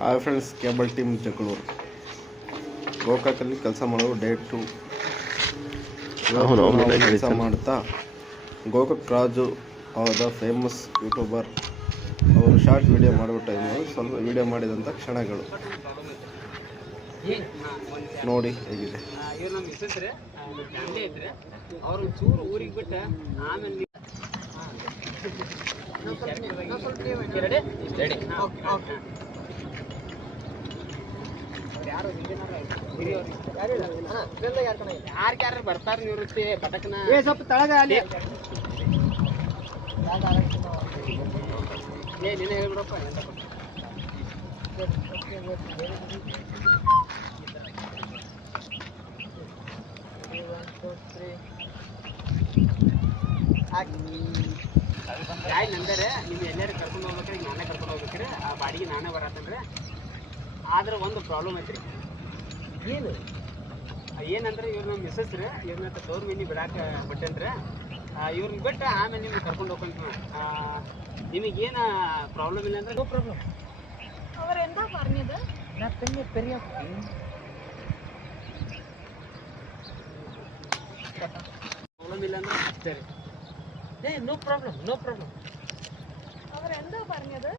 Hi friends, cable team Jagaluru ಗೋಕಾಕಲ್ಲಿ ಕೆಲಸ ಮಾಡೋರು ಡೇ 2 ಕೆಲಸ ಮಾಡ್ತಾ ಗೋಕಾಕ್ ರಾಜು ಅವರ ಫೇಮಸ್ ಯೂಟ್ಯೂಬರ್ ಅವರು ಶಾರ್ಟ್ ವಿಡಿಯೋ ಮಾಡೋ ಟೈಮಲ್ಲಿ ಸ್ವಲ್ಪ ವಿಡಿಯೋ ಮಾಡಿದಂಥ ಕ್ಷಣಗಳು ನೋಡಿ ಹೇಗಿದೆ. ಇವ್ರು ನಮ್ಮ ಮಿಸಸ್ ರೀ, ಫ್ಯಾಮಿಲಿ ಐತ್ರಿ. ಅವ್ರು ಚೂರು ಊರಿಗೆ ಬಿಟ್ಟು ಆಮೇಲೆ ಯಾರು ಬರ್ತಾರ ನಿವೃತ್ತಿ ಪಟಕ್ನ ಸ್ವಲ್ಪ ತಳಗ ಅಲ್ಲಿ ನೀನೇ ಹೇಳ್ಬಿಡಪ್ಪ. ಗಾಡಿ ನಂದರೆ ನೀವು ಎಲ್ಲರೂ ಕರ್ಕೊಂಡು ಹೋಗ್ಬೇಕ್ರಿ, ನಾನೇ ಕರ್ಕೊಂಡು ಹೋಗ್ಬೇಕ್ರಿ. ಆ ಬಾಡಿಗೆ ನಾನೇ ಬರತ್ತಂದ್ರೆ. ಆದ್ರೆ ಒಂದು ಪ್ರಾಬ್ಲಮ್ ಐತ್ರಿ. ಏನಂದ್ರೆ ಇವ್ರು ನಮ್ಮ ಮಿಸಸ್ ರೀ, ಇವ್ರನ್ನ ತೋರ್ ಮನಿ ಬಿಡಾಕ ಬಿಟ್ಟೇನ್ರಿ. ಇವ್ರನ್ನ ಬಿಟ್ಟು ಆಮೇಲೆ ನಿಮ್ಗೆ ಕರ್ಕೊಂಡು ಹೋಗ್ಕೊಂತ. ನಿಮಗೇನು ಪ್ರಾಬ್ಲಮ್ ಇಲ್ಲ ಅಂದ್ರೆ ನೋ ಪ್ರಾಬ್ಲಮ್. அவர் எந்த പറഞ്ഞത്? நான் பெரிய ಪ್ರಾಬ್ಲಮ್ ಇಲ್ಲ ಅಂದ್ರೆ ಸರಿ. No problem. அவர் எந்த പറഞ്ഞത്?